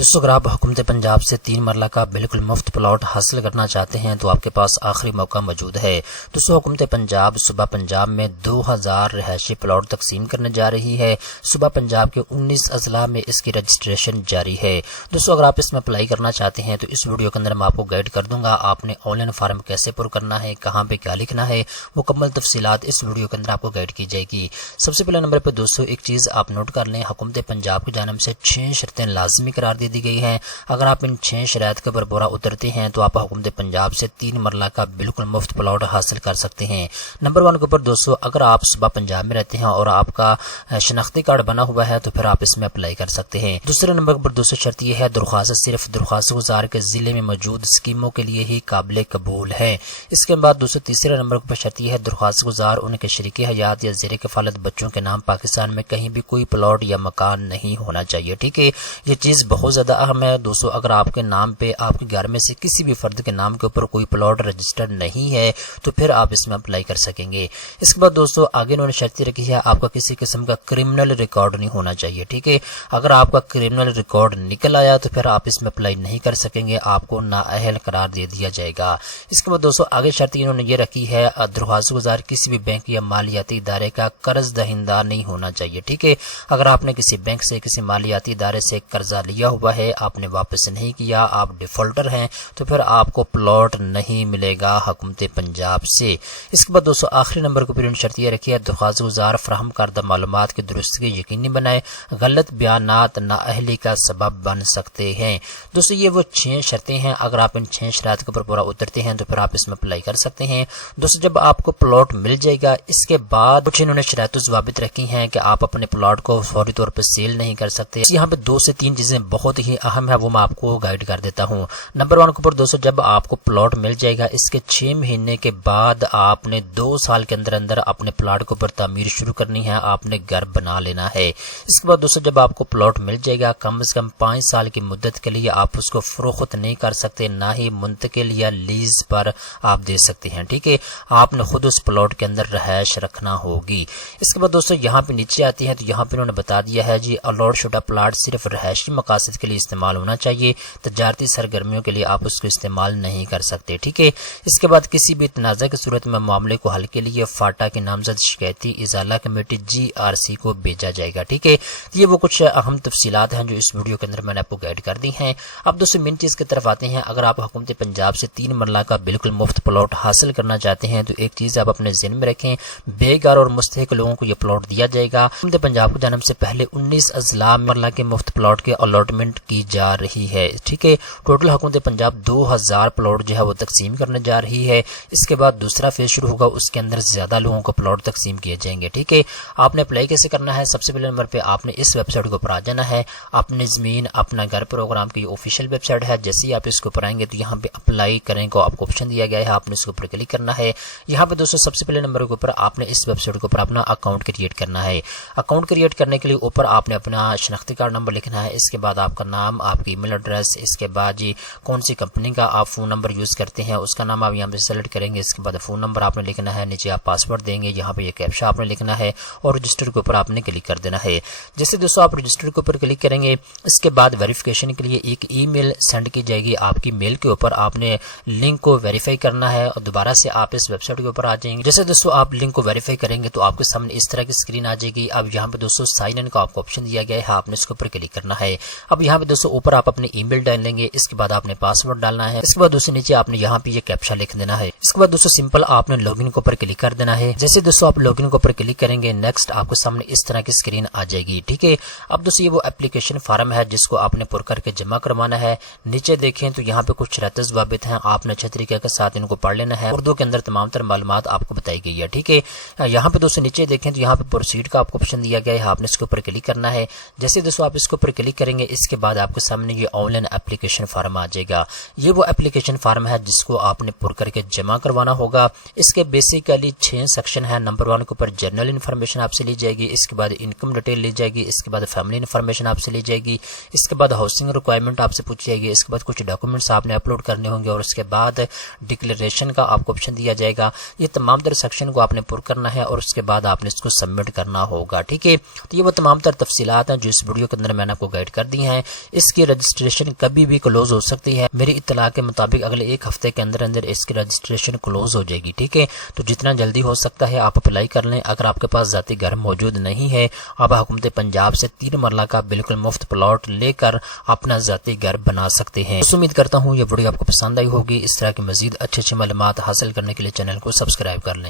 दोस्तों अगर आप हुकूमत पंजाब से 3 मरला का बिल्कुल मुफ्त प्लॉट हासिल करना चाहते हैं तो आपके पास आखिरी मौका मौजूद है। दोस्तों हुकूमत पंजाब सूबा पंजाब में 2000 रहायशी प्लॉट तकसीम करने जा रही है। सूबा पंजाब के 19 अजला में इसकी रजिस्ट्रेशन जारी है। दोस्तों अगर आप इसमें अप्लाई करना चाहते हैं तो इस वीडियो के अंदर मैं आपको गाइड कर दूंगा आपने ऑनलाइन फॉर्म कैसे पुर करना है, कहाँ पे क्या लिखना है, मुकम्मल तफसीलात इस वीडियो के अंदर आपको गाइड की जाएगी। सबसे पहले नंबर पर दोस्तों एक चीज़ आप नोट कर लें, हुकूमत पंजाब की जानिब से 6 शर्तें लाजमी करार दी गई हैं। अगर आप इन 6 शराइत के ऊपर पूरा उतरते हैं तो आप हुकूमत पंजाब से 3 मरला का बिल्कुल मुफ्त प्लॉट हासिल कर सकते हैं। नंबर 1 के ऊपर दोस्तों अगर आप सूबा पंजाब में रहते हैं और आपका शनाख्ती कार्ड बना हुआ है तो फिर आप इसमें अप्लाई कर सकते हैं। दूसरे नंबर पर दोस्तों शर्त यह है दरख्वास्त सिर्फ दरख्वास्त गुजार के जिले में मौजूद स्कीमों के लिए ही काबिल कबूल है। इसके बाद दोस्तों तीसरे नंबर पर शर्त यह है दरख्वास्त गुजार उनके शरीक हयात या ज़ेर कफालत बच्चों के नाम पाकिस्तान में कहीं भी कोई प्लॉट या मकान नहीं होना चाहिए। ठीक है, ये चीज़ बहुत ज़्यादा अहम है दोस्तों। अगर आपके नाम पे आपके घर में से किसी भी फर्द के नाम के ऊपर कोई प्लॉट रजिस्टर्ड नहीं है तो फिर आप इसमें अप्लाई कर सकेंगे। इसके बाद दोस्तों आगे इन्होंने शर्त रखी है आपका किसी किस्म का क्रिमिनल रिकॉर्ड नहीं होना चाहिए। ठीक है, अगर आपका क्रिमिनल रिकॉर्ड निकल आया तो फिर आप इसमें अप्लाई नहीं कर सकेंगे, आपको नाअहल करार दे दिया जाएगा। इसके बाद दोस्तों आगे शर्त इन्होंने ये रखी है दरख्वास्त गुजार किसी भी बैंक या मालियाती इदारे का कर्ज दहिंदा नहीं होना चाहिए। ठीक है, अगर आपने किसी बैंक से किसी मालियाती इदारे से कर्जा लिया हुआ है, आपने वापस नहीं किया, आप डिफॉल्टर हैं तो फिर आपको प्लॉट नहीं मिलेगा हुकूमत पंजाब से। इसके बाद दोस्तों आखिरी नंबर को फिर शर्त यह रखी है दरख्वास्त गुजार फराहम करदा मालूमात की दुरुस्ती यकीनी बनाए, गलत बयानात नाअहली का सबब बन सकते हैं। दोस्तों ये वो 6 शर्तें हैं, अगर आप इन 6 शराइत के ऊपर पूरा उतरते हैं तो फिर आप इसमें अप्लाई कर सकते हैं। दोस्तों जब आपको प्लॉट मिल जाएगा इसके बाद कुछ इन्होंने शराइत ज़वाबित रखी हैं कि आप अपने प्लॉट को फौरी तौर पर सेल नहीं कर सकते। यहाँ पे 2 से 3 चीज़ें बहुत ही अहम है, वो मैं आपको गाइड कर देता हूँ। नंबर 1 के ऊपर दोस्तों जब आपको प्लॉट मिल जाएगा इसके 6 महीने के बाद आपने 2 साल के अंदर अंदर अपने प्लॉट के ऊपर तामीर शुरू करनी है, आपने घर बना लेना है। इसके बाद दोस्तों जब आपको प्लॉट मिल जाएगा कम से कम 5 साल की मुद्दत के लिए आप उसको फरोख्त नहीं कर सकते, ना ही मुंतकिल या लीज पर आप दे सकते हैं। ठीक है, आपने खुद उस प्लॉट के अंदर रहायश रखना होगी। इसके बाद दोस्तों यहाँ पे नीचे आती है तो यहाँ पे उन्होंने बता दिया है जी अलॉट शुदा प्लॉट सिर्फ रहायशी मकासद के लिए इस्तेमाल होना चाहिए, तजारती सरगर्मियों के लिए आप उसको इस्तेमाल नहीं कर सकते। ठीक है, इसके बाद किसी भी तनाज़ा की सूरत में मामले को हल के लिए फाटा की नामजद शिकायती इजाला कमेटी GRC को भेजा जाएगा। ठीक है, ये वो कुछ अहम तफसीलात हैं जो इस वीडियो के अंदर मैंने आपको गाइड कर दी हैं। अब दोस्तों मेन चीज़ की तरफ आते हैं, अगर आप हुकूमत पंजाब से 3 मरला का बिल्कुल मुफ्त प्लॉट हासिल करना चाहते हैं तो एक चीज़ आप अपने ज़हन में रखें, बेघर और मुस्तहिक लोगों को यह प्लॉट दिया जाएगा। हुकूमत पंजाब की जानिब से पहले 19 अजला मरला के मुफ्त प्लॉट के अलॉटमेंट की जा रही है। ठीक है, टोटल हुकूमत पंजाब 2000 प्लॉट जो है वो तकसीम करने जा रही है। इसके बाद दूसरा फेज शुरू होगा, उसके अंदर ज्यादा लोगों को प्लॉट तकसीम किए जाएंगे। ठीक है, आपने अप्लाई कैसे करना है, सबसे पहले नंबर पे आपने इस वेबसाइट के ऊपर आ जाना है, अपनी ज़मीन अपना घर प्रोग्राम की ऑफिशियल वेबसाइट है। जैसे ही आप इसके ऊपर आएंगे तो यहाँ पे अप्लाई करें को आपको ऑप्शन दिया गया है, आपने इसके ऊपर क्लिक करना है। यहाँ पे दोस्तों सबसे पहले नंबर के ऊपर आपने इस वेबसाइट के ऊपर अपना अकाउंट क्रिएट करना है। अकाउंट क्रिएट करने के लिए ऊपर आपने अपना शनाख्ती कार्ड नंबर लिखना है, इसके बाद आपका नाम, आपकी ईमेल एड्रेस, इसके बाद जी कौन सी कंपनी का आप फ़ोन नंबर यूज़ करते हैं उसका नाम आप यहाँ पे सेलेक्ट करेंगे। इसके बाद फ़ोन नंबर आपने लिखना है, नीचे आप पासवर्ड देंगे, यहाँ पे ये कैप्चा आपने लिखना है और रजिस्टर के ऊपर आपने क्लिक कर देना है। जैसे दोस्तों आप रजिस्टर के ऊपर क्लिक करेंगे इसके बाद वेरिफिकेशन के लिए एक ईमेल सेंड की जाएगी आपकी मेल के ऊपर, आपने लिंक को वेरीफाई करना है और दोबारा से आप इस वेबसाइट के ऊपर आ जाएंगे। जैसे दोस्तों आप लिंक को वेरीफाई करेंगे तो आपके सामने इस तरह की स्क्रीन आ जाएगी। अब यहाँ पे दोस्तों साइन इन का आपको ऑप्शन दिया गया है, आपने इसके ऊपर क्लिक करना है। अब यहाँ पे दोस्तों ऊपर आप अपने ईमेल डालेंगे, इसके बाद आपने पासवर्ड डालना है, इसके बाद दोस्तों नीचे आपने यहाँ पे ये कैप्चा लिख देना है। इसके बाद दोस्तों सिंपल आपने लॉगिन के ऊपर क्लिक कर देना है। जैसे दोस्तों आप लॉगिन के ऊपर क्लिक करेंगे नेक्स्ट आपके सामने इस तरह की स्क्रीन आ जाएगी। ठीक है, अब दोस्तों ये वो एप्लीकेशन फॉर्म है जिसको आपने पुर करके जमा करवाना है। नीचे देखें तो यहाँ पे कुछ शर्तें ज़वाबित हैं, आपने अच्छे तरीके के साथ इनको पढ़ लेना है। उर्दू के अंदर तमाम तर मालूमात आपको बताई गई है। ठीक है, यहाँ पे दोस्तों नीचे देखें तो यहाँ पे प्रोसीड का आपको ऑप्शन दिया गया है, आपने इसके ऊपर क्लिक करना है। जैसे दोस्तों आप इसके ऊपर क्लिक करेंगे इसके बाद आपके सामने ये ऑनलाइन एप्लीकेशन फॉर्म आ जाएगा। ये वो एप्लीकेशन फॉर्म है जिसको आपने पुर करके जमा करवाना होगा। इसके बेसिकली 6 सेक्शन है। नंबर 1 के ऊपर जनरल इन्फॉर्मेशन आपसे ली जाएगी, इसके बाद इनकम डिटेल ली जाएगी, इसके बाद फैमिली इन्फॉर्मेशन आपसे ली जाएगी, इसके बाद हाउसिंग रिक्वायरमेंट आपसे पूछी जाएगी, इसके बाद कुछ डॉक्यूमेंट्स आपने अपलोड करने होंगे और उसके बाद डिक्लेरेशन का आपको ऑप्शन दिया जाएगा। ये तमाम तर सेक्शन को आपने पुर करना है और उसके बाद आपने इसको सबमिट करना होगा। ठीक है, तो ये वो तमाम तर तफसीलात हैं जो इस वीडियो के अंदर मैंने आपको गाइड कर दी हैं। اس کی رجسٹریشن کبھی بھی کلوز ہو سکتی ہے. میری اطلاع کے مطابق اگلے ایک ہفتے کے اندر اندر اس کی رجسٹریشن کلوز ہو جائے گی. ٹھیک ہے، تو جتنا جلدی ہو سکتا ہے آپ اپلائی کر لیں. اگر آپ کے پاس ذاتی گھر موجود نہیں ہے، آپ حکومت پنجاب سے 3 مرلہ کا بالکل مفت پلاٹ لے کر اپنا ذاتی گھر بنا سکتے ہیں. امید کرتا ہوں یہ ویڈیو آپ کو پسند آئی ہوگی. اس طرح کی مزید اچھی معلومات حاصل کرنے کے لیے چینل کو سبسکرائب کر لیں.